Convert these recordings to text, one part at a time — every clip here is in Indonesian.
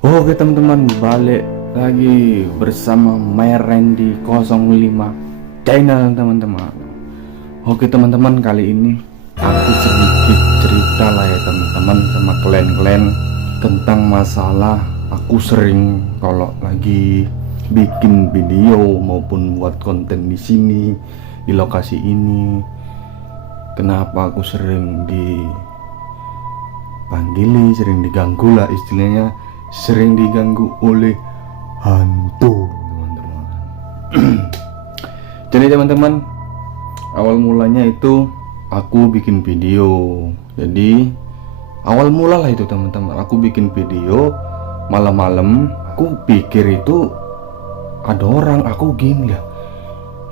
Oke teman-teman, balik lagi bersama Meren di 05 channel teman-teman. Oke teman-teman, kali ini aku sedikit cerita lah ya teman-teman sama kalian tentang masalah aku sering kalau lagi bikin video maupun buat konten di sini, di lokasi ini. Kenapa aku sering dipanggili, sering diganggu lah istilahnya, sering diganggu oleh hantu teman-teman. Jadi teman-teman, awal mulanya itu aku bikin video. Jadi awal mula lah itu teman-teman, aku bikin video malam-malam. Aku pikir itu ada orang, aku gini ya,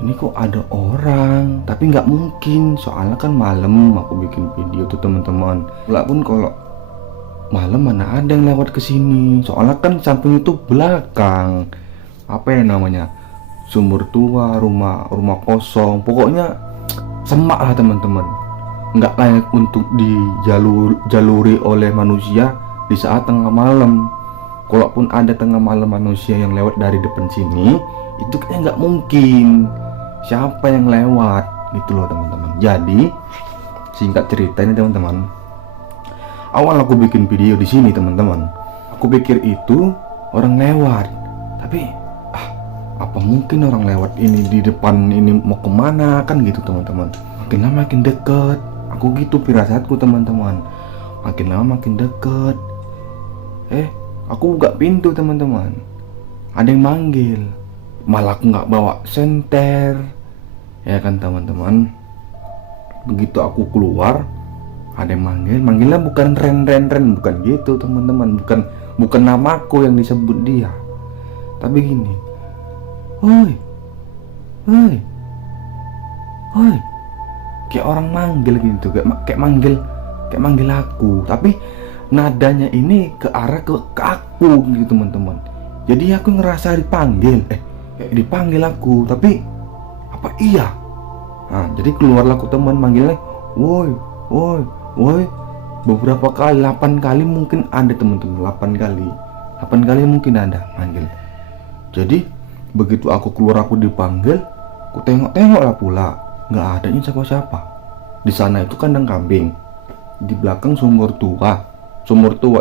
ini kok ada orang, tapi nggak mungkin soalnya kan malam aku bikin video tuh teman-teman. Walaupun kalau malam mana ada yang lewat ke sini, soalnya kan samping itu belakang apa ya namanya, sumur tua, rumah kosong, pokoknya semak lah teman-teman, nggak layak untuk dijaluri oleh manusia di saat tengah malam. Kalaupun ada tengah malam manusia yang lewat dari depan sini, itu kayaknya nggak mungkin. Siapa yang lewat gitu loh teman-teman. Jadi singkat cerita ini teman-teman, awal aku bikin video di sini teman-teman, aku pikir itu orang lewat, tapi apa mungkin orang lewat ini di depan ini mau kemana kan gitu teman-teman. Makin lama makin deket, aku gitu firasatku teman-teman. Makin lama makin deket, aku buka pintu teman-teman, ada yang manggil, malah aku nggak bawa senter, ya kan teman-teman. Begitu aku keluar, ada yang manggilnya bukan Ren, bukan gitu teman-teman, bukan namaku yang disebut dia, tapi gini, hoi, kayak orang manggil gitu, kayak manggil aku, tapi nadanya ini ke arah ke aku gitu teman-teman. Jadi aku ngerasa dipanggil, kayak dipanggil aku, tapi apa iya? Nah, jadi keluarlah aku teman manggilnya, woi, beberapa kali, 8 kali mungkin ada teman-teman, 8 kali mungkin ada manggil. Jadi begitu aku keluar, aku dipanggil, aku tengok lah pula, nggak adanya siapa-siapa. Di sana itu kandang kambing, di belakang sumur tua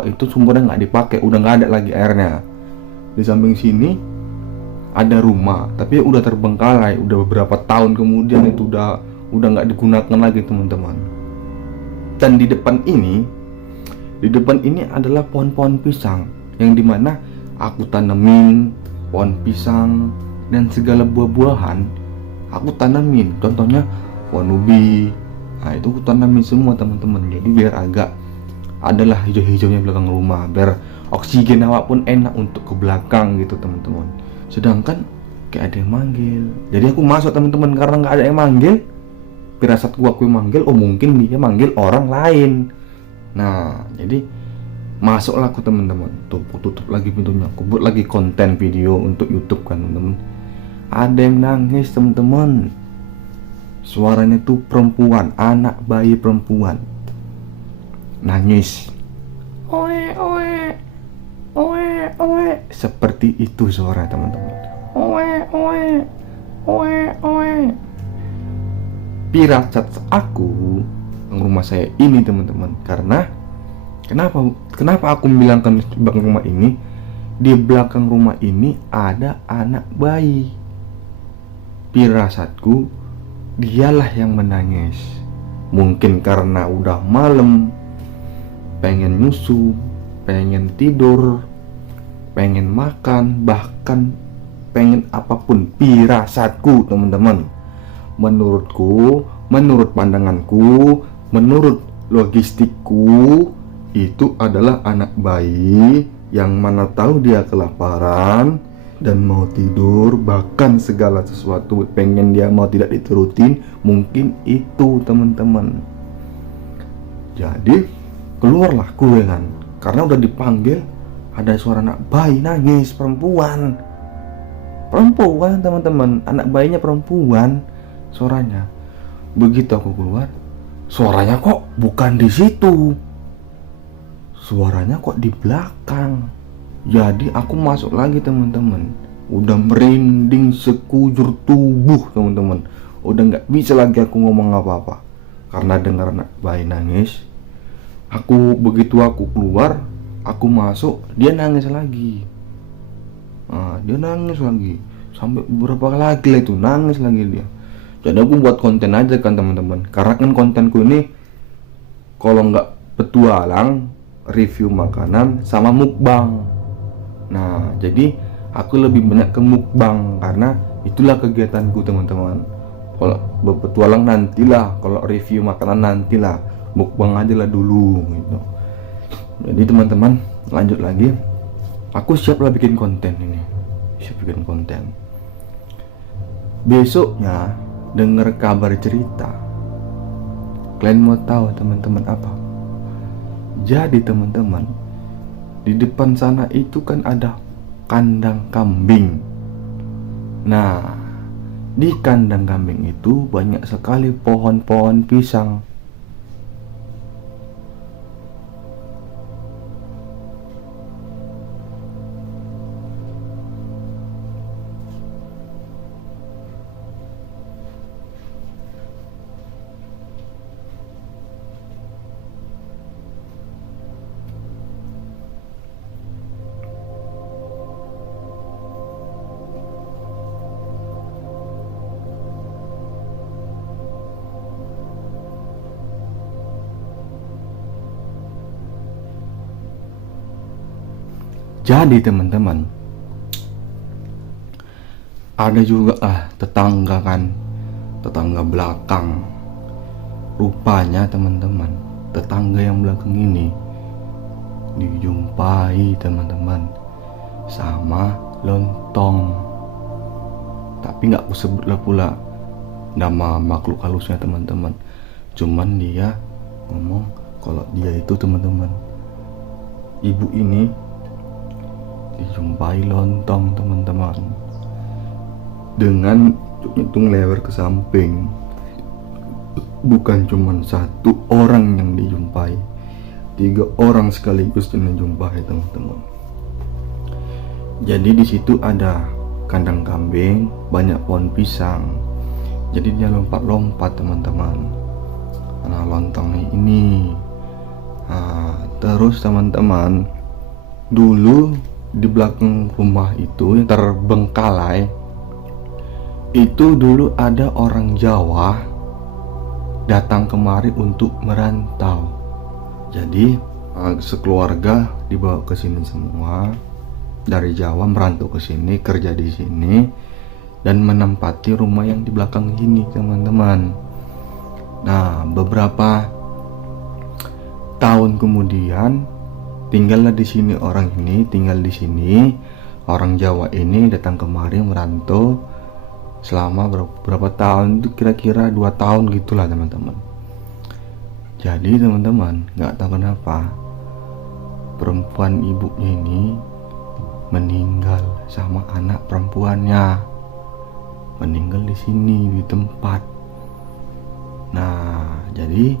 itu sumurnya nggak dipakai, udah nggak ada lagi airnya. Di samping sini ada rumah, tapi udah terbengkalai, udah beberapa tahun kemudian itu udah nggak digunakan lagi teman-teman. Dan di depan ini adalah pohon-pohon pisang, yang dimana aku tanemin pohon pisang dan segala buah-buahan aku tanemin. Contohnya pohon ubi, nah itu aku tanemin semua teman-teman. Jadi biar agak adalah hijau-hijaunya belakang rumah, biar oksigen awak pun enak untuk ke belakang gitu teman-teman. Sedangkan kayak ada yang manggil, jadi aku masuk teman-teman, karena nggak ada yang manggil, firasat aku yang manggil, oh mungkin dia manggil orang lain. Nah jadi masuklah aku teman-teman, tutup lagi pintunya, aku buat lagi konten video untuk YouTube kan teman-teman. Ada yang nangis teman-teman, suaranya tuh perempuan, anak bayi perempuan nangis, oe oe oe oe, seperti itu suara teman-teman, oe oe oe oe. Firasat aku rumah saya ini teman-teman, karena kenapa aku bilangkan di belakang rumah ini, di belakang rumah ini ada anak bayi. Firasatku dialah yang menangis, mungkin karena udah malam, pengen nyusu, pengen tidur, pengen makan, bahkan pengen apapun. Firasatku teman-teman, menurutku, menurut pandanganku, menurut logistikku, itu adalah anak bayi yang mana tahu dia kelaparan dan mau tidur, bahkan segala sesuatu pengen dia mau tidak diturutin, mungkin itu teman-teman. Jadi keluarlah gue kan, karena udah dipanggil, ada suara anak bayi nangis, perempuan teman-teman, anak bayinya perempuan suaranya. Begitu aku keluar, suaranya kok bukan di situ, suaranya kok di belakang. Jadi aku masuk lagi teman-teman, udah merinding sekujur tubuh teman-teman, udah nggak bisa lagi aku ngomong apa-apa karena dengar anak bayi nangis. Begitu aku keluar, aku masuk, dia nangis lagi. Dia nangis lagi sampai beberapa kali lagi lah itu nangis lagi dia. Jadi aku buat konten aja kan teman-teman, karena kan kontenku ini kalau nggak petualang, review makanan sama mukbang. Nah jadi aku lebih banyak ke mukbang karena itulah kegiatanku teman-teman. Kalau berpetualang nantilah, kalau review makanan nantilah, mukbang aja lah dulu gitu. Jadi teman-teman, lanjut lagi, aku siap lah bikin konten ini, siap bikin konten. Besoknya denger kabar cerita, kalian mau tahu teman-teman apa? Jadi teman-teman, di depan sana itu kan ada kandang kambing. Nah, di kandang kambing itu banyak sekali pohon-pohon pisang. Jadi teman-teman, ada juga tetangga kan, tetangga belakang. Rupanya teman-teman, tetangga yang belakang ini dijumpai teman-teman sama lontong. Tapi nggak aku sebutlah pula nama makhluk halusnya teman-teman. Cuman dia ngomong kalau dia itu teman-teman, ibu ini dijumpai lontong teman-teman, dengan hitung lebar ke samping. Bukan cuma satu orang yang dijumpai, 3 orang sekaligus yang dijumpai teman-teman. Jadi di situ ada kandang kambing, banyak pohon pisang. Jadi dia lompat-lompat teman-teman. Nah lontongnya ini. Terus teman-teman, dulu di belakang rumah itu yang terbengkalai itu dulu ada orang Jawa datang kemari untuk merantau. Jadi sekeluarga dibawa ke sini semua dari Jawa, merantau ke sini, kerja di sini dan menempati rumah yang di belakang ini teman-teman. Nah beberapa tahun kemudian tinggallah di sini orang ini, tinggal di sini. Orang Jawa ini datang kemari merantau selama berapa tahun itu, kira-kira 2 tahun gitulah teman-teman. Jadi teman-teman, nggak tahu kenapa perempuan ibunya ini meninggal sama anak perempuannya, meninggal di sini di tempat. Nah jadi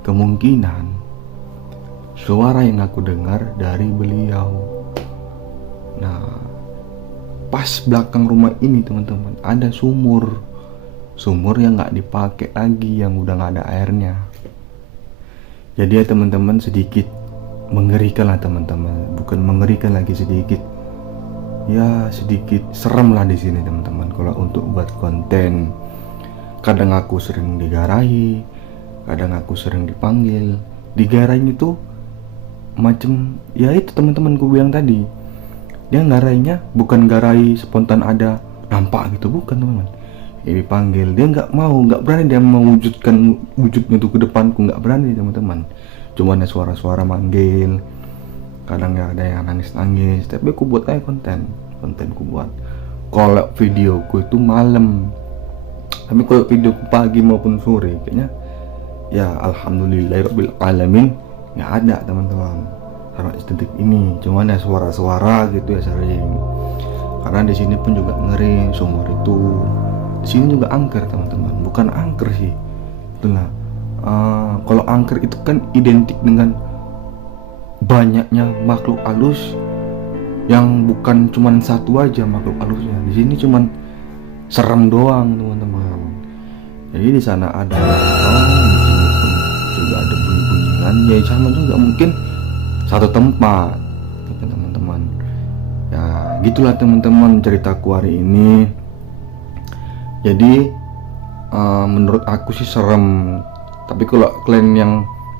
kemungkinan suara yang aku dengar dari beliau. Nah, pas belakang rumah ini teman-teman ada sumur yang nggak dipakai lagi, yang udah nggak ada airnya. Jadi ya teman-teman, sedikit mengerikan lah teman-teman, bukan mengerikan lagi, sedikit ya sedikit serem lah di sini teman-teman. Kalau untuk buat konten, kadang aku sering digarahi, kadang aku sering dipanggil. Digarahin itu macam ya itu teman-teman gue bilang tadi, dia ngarainya bukan garai spontan ada nampak gitu, bukan teman-teman. Dipanggil dia nggak berani dia mewujudkan wujudnya tuh ke depanku, nggak berani teman-teman. Cuma ada suara-suara manggil, kadang nggak ada yang nangis-nangis, tapi aku buat aja kontenku buat. Kalau videoku itu malam, tapi kalau videoku pagi maupun sore kayaknya ya alhamdulillahirabbil alamin nggak ada teman-teman karena estetik ini. Cuman ya suara-suara gitu ya sering, karena di sini pun juga ngeri. Sumur itu di sini juga angker teman-teman, bukan angker sih itulah. Kalau angker itu kan identik dengan banyaknya makhluk halus yang bukan cuman satu aja makhluk halusnya. Di sini cuman serem doang teman-teman. Jadi di sana ada lontong, di sini pun juga ada bunyi-bunyian. Ya sama juga mungkin satu tempat gitu, teman-teman. Ya gitulah teman-teman ceritaku hari ini. Jadi menurut aku sih serem. Tapi kalau kalian yang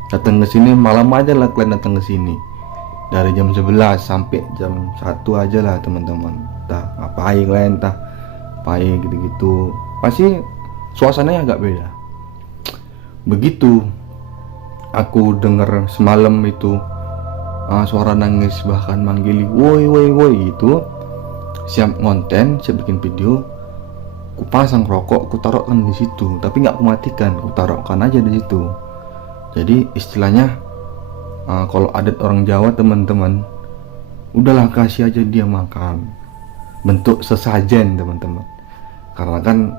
datang ke sini malam aja lah, kalian datang ke sini dari jam 11 sampai jam 1 aja lah teman-teman. Entah ngapain kalian, entah ngapain gitu-gitu, pasti suasananya agak beda. Begitu aku dengar semalam itu suara nangis bahkan manggili woi woi woi itu, siap ngonten, siap bikin video. Ku pasang rokok, ku taruhkan di situ, tapi nggak ku matikan, ku taruhkan aja di situ. Jadi istilahnya kalau adat orang Jawa teman-teman, udahlah kasih aja dia makan, bentuk sesajen teman-teman. Karena kan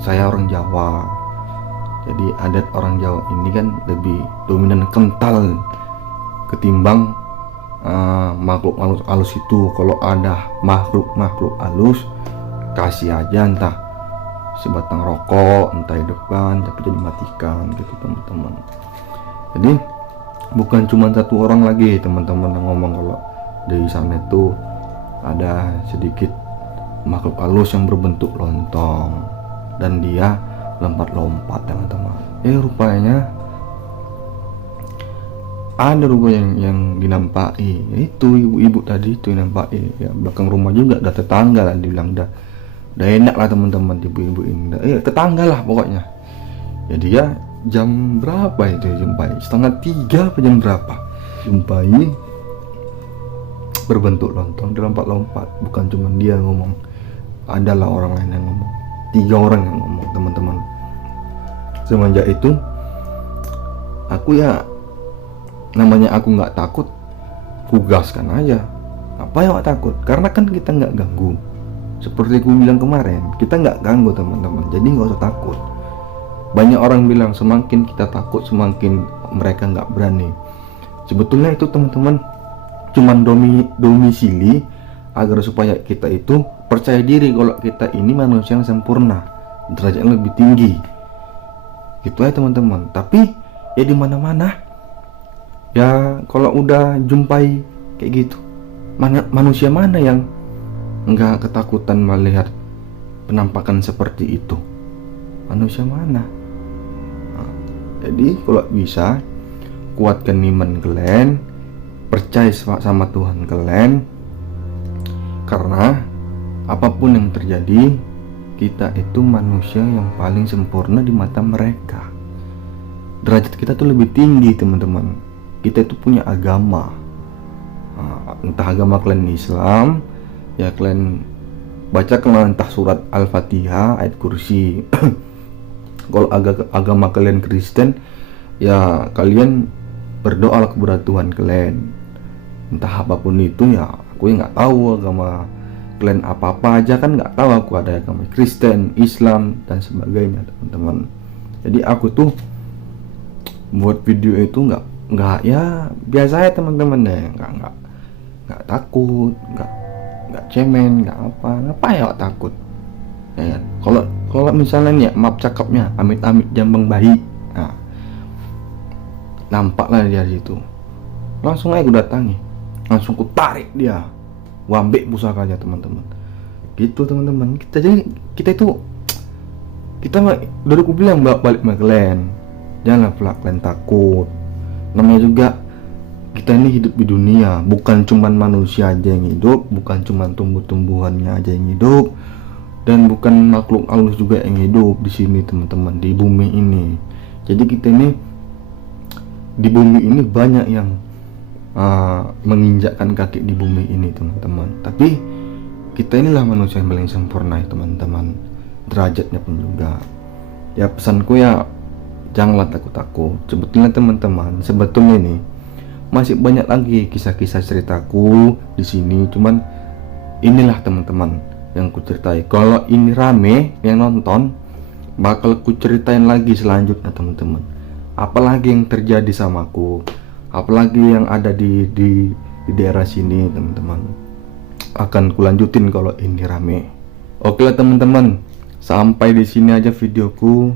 saya orang Jawa, jadi adat orang Jawa ini kan lebih dominan kental ketimbang makhluk halus itu. Kalau ada makhluk halus, kasih aja entah sebatang rokok, entah di depan, tapi jadi matikan gitu teman-teman. Jadi bukan cuma satu orang lagi teman-teman yang ngomong kalau di sana itu ada sedikit makhluk halus yang berbentuk lontong dan dia lompat-lompat teman-teman. Rupanya ada yang dinampaki, itu ibu-ibu tadi itu yang nampaki. Ya belakang rumah juga ada tetangga lah, dibilang udah enak lah teman-teman, ibu-ibu ini tetangga lah pokoknya. Jadi ya jam berapa itu jumpai, 2:30 apa jam berapa jumpai berbentuk lontong dilompat-lompat. Bukan cuma dia ngomong, adalah orang lain yang ngomong, 3 orang yang ngomong teman-teman. Semenjak itu aku ya, namanya aku nggak takut, ku gaskan aja. Apa yang gak takut, karena kan kita nggak ganggu. Seperti aku bilang kemarin, kita nggak ganggu teman-teman, jadi nggak usah takut. Banyak orang bilang semakin kita takut semakin mereka nggak berani. Sebetulnya itu teman-teman cuman domisili agar supaya kita itu percaya diri kalau kita ini manusia yang sempurna, derajatnya lebih tinggi. Gitu aja teman-teman. Tapi ya di mana-mana ya kalau udah jumpai kayak gitu, manusia mana yang nggak ketakutan melihat penampakan seperti itu? Manusia mana? Jadi kalau bisa kuatkan iman kalian, percaya sama Tuhan kalian, karena apapun yang terjadi, kita itu manusia yang paling sempurna di mata mereka. Derajat kita tuh lebih tinggi teman-teman. Kita itu punya agama, entah agama kalian Islam, ya kalian baca entah surat Al-Fatihah, ayat kursi. Kalau agama kalian Kristen, ya kalian berdoa kepada Tuhan kalian. Entah apapun itu ya, aku nggak tahu agama kalian apa aja kan, nggak tahu. Aku ada agama Kristen, Islam dan sebagainya teman-teman. Jadi aku tuh buat video itu nggak ya biasa ya teman-teman deh, nggak takut, nggak cemen, nggak apa ya takut ya kan? Kalau misalnya nih maaf cakapnya amit-amit jambang bayi, nah, nampaklah dia situ, langsung aja gue datangi, langsung ku tarik dia, wambek pusakanya teman-teman. Gitu teman-teman. Kita itu udah aku bilang balik sama kalian, janganlah pula kalian takut. Namanya juga kita ini hidup di dunia, bukan cuman manusia aja yang hidup, bukan cuman tumbuh-tumbuhannya aja yang hidup, dan bukan makhluk halus juga yang hidup di sini teman-teman, di bumi ini. Jadi kita ini di bumi ini banyak yang menginjakkan kaki di bumi ini teman-teman. Tapi kita inilah manusia yang paling sempurna teman-teman, derajatnya pun juga. Ya pesanku ya janganlah takut-takut. Sebetulnya teman-teman, sebetulnya ini masih banyak lagi kisah-kisah ceritaku di sini. Cuman inilah teman-teman yang ku ceritai. Kalau ini rame yang nonton, bakal ku ceritain lagi selanjutnya teman-teman. Apalagi yang terjadi sama aku, apalagi yang ada di daerah sini teman-teman. akan kulanjutin kalau ini rame. Oke lah teman-teman, sampai di sini aja videoku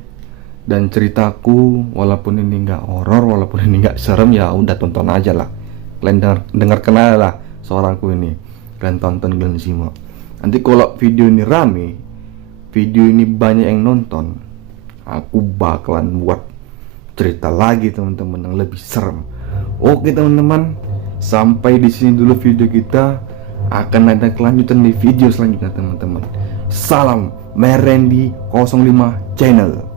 dan ceritaku. Walaupun ini nggak horor, walaupun ini nggak serem, ya udah tonton aja lah. Kalian dengarkan aja lah suaraku ini. Kalian tonton, kalian simak. Nanti kalau video ini rame, video ini banyak yang nonton, aku bakalan buat cerita lagi teman-teman yang lebih serem. Oke teman-teman, sampai di sini dulu video kita. Akan ada kelanjutan di video selanjutnya teman-teman. Salam Merendi 05 Channel.